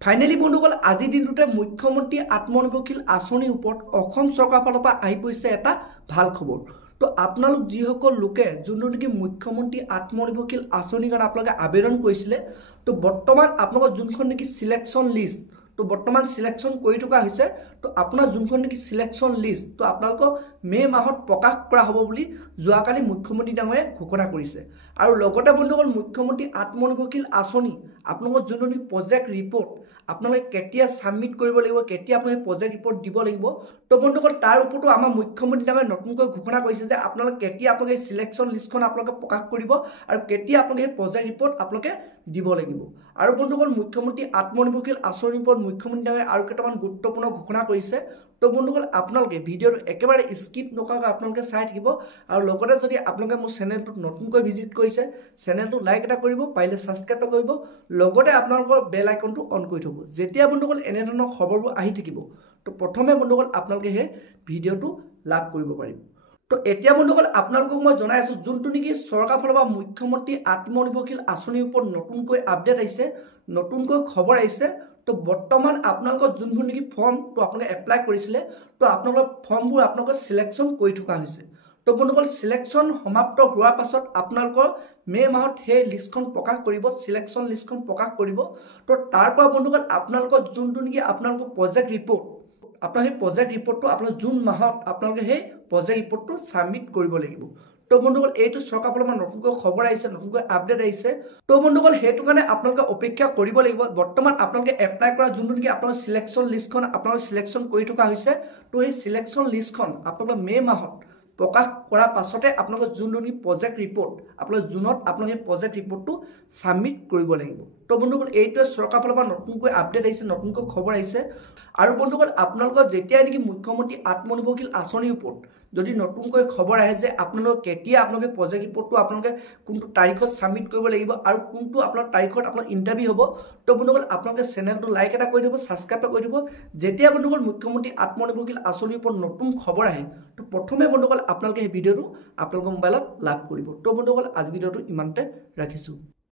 Finally বন্ধুসকল আজিৰ দিনটোতে মুখ্যমন্ত্ৰী আত্মনিৰ্ভৰশীল আঁচনিৰ ওপৰত অসম চৰকাৰৰ ফালৰ পৰা আহি পৰিছে এটা ভাল খবৰ। তো আপোনালোক যিসকল লোকে যোনটো নেকি মুখ্যমন্ত্ৰী আত্মনিৰ্ভৰশীল আঁচনিৰ কাৰণে আপোনালোকে আবেদন কৰিছিলে, তো বৰ্তমান আপোনালোকৰ যোনখন নেকি সিলেকশ্যন লিষ্ট, তো বৰ্তমান সিলেকশ্যন কৰি থকা হৈছে। তো আপোনাৰ যোনখন নেকি সিলেকশ্যন লিষ্ট, তো আপোনালোকৰ মে' মাহত প্ৰকাশ কৰা হ'ব বুলি যোৱাকালি মুখ্যমন্ত্ৰী ডাঙৰীয়াই ঘোষণা কৰিছে। আৰু লগতে বন্ধুসকল মুখ্যমন্ত্ৰী আত্মনিৰ্ভৰশীল আঁচনি আপোনালোকৰ যোনটো নেকি প্ৰজেক্ট ৰিপৰ্ট আপোনালোকে কেতিয়া ছাবমিট কৰিব লাগিব, কেতিয়া আপোনালোকে প্ৰজেক্ট ৰিপৰ্ট দিব লাগিব। তো বন্ধুসকল তাৰ ওপৰতো আমাৰ মুখ্যমন্ত্ৰী ডাঙৰীয়াই নতুনকৈ ঘোষণা কৰিছে যে আপোনালোকে কেতিয়া আপোনালোকে সিলেকশ্যন লিষ্টখন আপোনালোকে প্ৰকাশ কৰিব আৰু কেতিয়া আপোনালোকে সেই প্ৰজেক্ট ৰিপৰ্ট আপোনালোকে দিব লাগিব। আৰু বন্ধুসকল মুখ্যমন্ত্ৰী আত্মনিৰ্ভৰশীল আঁচনিৰ ওপৰত মুখ্যমন্ত্ৰী ডাঙৰীয়াই আৰু কেইটামান গুৰুত্বপূৰ্ণ ঘোষণা কৰিছে। তো বন্ধুসকল আপোনালোকে ভিডিঅ'টো একেবাৰে স্কিপ নকৰাকৈ আপোনালোকে চাই থাকিব। আৰু লগতে যদি আপোনালোকে মোৰ চেনেলটোত নতুনকৈ ভিজিট কৰিছে, চেনেলটো লাইক এটা কৰিব, পাৰিলে ছাবস্ক্ৰাইব কৰিব, লগতে আপোনালোকৰ বেল আইকনটো অন কৰি থ'ব। যেতিয়া বন্ধুসকল এনেধৰণৰ খবৰবোৰ আহি থাকিব, তো প্ৰথমে বন্ধুসকল আপোনালোকে সেই ভিডিঅ'টো লাভ কৰিব পাৰিব। তো এতিয়া বন্ধুসকল আপোনালোকক মই জনাই আছোঁ, যোনটো নেকি চৰকাৰৰ ফালৰ পৰা মুখ্যমন্ত্ৰী আত্মনিৰ্ভৰশীল আঁচনিৰ ওপৰত নতুনকৈ আপডেট আহিছে, নতুনকৈ খবৰ আহিছে। তো বৰ্তমান আপোনালোকৰ যোনবোৰ নেকি ফৰ্ম, তো আপোনালোকে এপ্লাই কৰিছিলে, তো আপোনালোকৰ ফৰ্মবোৰ আপোনালোকৰ চিলেকশ্যন কৰি থকা হৈছে। তো বন্ধুসকল চিলেকশ্যন সমাপ্ত হোৱাৰ পাছত আপোনালোকৰ মে' মাহত সেই লিষ্টখন প্ৰকাশ কৰিব, চিলেকশ্যন লিষ্টখন প্ৰকাশ কৰিব। তো তাৰ পৰা বন্ধুসকল আপোনালোকৰ যোনটো নেকি আপোনালোকৰ প্ৰজেক্ট ৰিপৰ্ট, আপোনাৰ সেই প্ৰজেক্ট ৰিপৰ্টটো আপোনালোকে জুন মাহত আপোনালোকে সেই প্ৰজেক্ট ৰিপৰ্টটো ছাবমিট কৰিব লাগিব। তো বন্ধুসকল এইটো চৰকাৰৰ ফালৰ পৰা নতুনকৈ খবৰ আহিছে, নতুনকৈ আপডেট আহিছে। তো বন্ধুসকল সেইটো কাৰণে আপোনালোকে অপেক্ষা কৰিব লাগিব। বৰ্তমান আপোনালোকে এপ্লাই কৰা যোনটো নেকি আপোনালোকৰ চিলেকশ্যন লিষ্টখন আপোনালোকে চিলেকশ্যন কৰি থকা হৈছে, তো সেই চিলেকশ্যন লিষ্টখন আপোনালোকে মে' মাহত প্ৰকাশ কৰাৰ পাছতে আপোনালোকৰ যোনটো নেকি প্ৰজেক্ট ৰিপৰ্ট আপোনালোকে জুনত আপোনালোকে সেই প্ৰজেক্ট ৰিপৰ্টটো ছাবমিট কৰিব লাগিব। তো বন্ধুসকল এইটোৱে চৰকাৰৰ ফালৰ পৰা নতুনকৈ আপডেট আহিছে, নতুনকৈ খবৰ আহিছে। আৰু বন্ধুসকল আপোনালোকৰ যেতিয়াই নেকি মুখ্যমন্ত্ৰী আত্মনিৰ্ভৰশীল আঁচনিৰ ওপৰত যদি নতুনকৈ খবৰ আহে যে আপোনালোকে কেতিয়া আপোনালোকে প্ৰজেক্ট ৰিপৰ্টটো আপোনালোকে কোনটো তাৰিখত ছাবমিট কৰিব লাগিব আৰু কোনটো আপোনাৰ তাৰিখত আপোনাৰ ইণ্টাৰভিউ হ'ব, তো বন্ধুসকল আপোনালোকে চেনেলটো লাইক এটা কৰি দিব, ছাবস্ক্ৰাইব এটা কৰি দিব। যেতিয়া বন্ধুসকল মুখ্যমন্ত্ৰী আত্মনিৰ্ভৰশীল আঁচনিৰ ওপৰত নতুন খবৰ আহে, তো প্ৰথমে বন্ধুসকল আপোনালোকে সেই ভিডিঅ'টো আপোনালোকৰ মোবাইলত লাভ কৰিব। তো বন্ধুসকল আজি ভিডিঅ'টো ইমানতে ৰাখিছোঁ।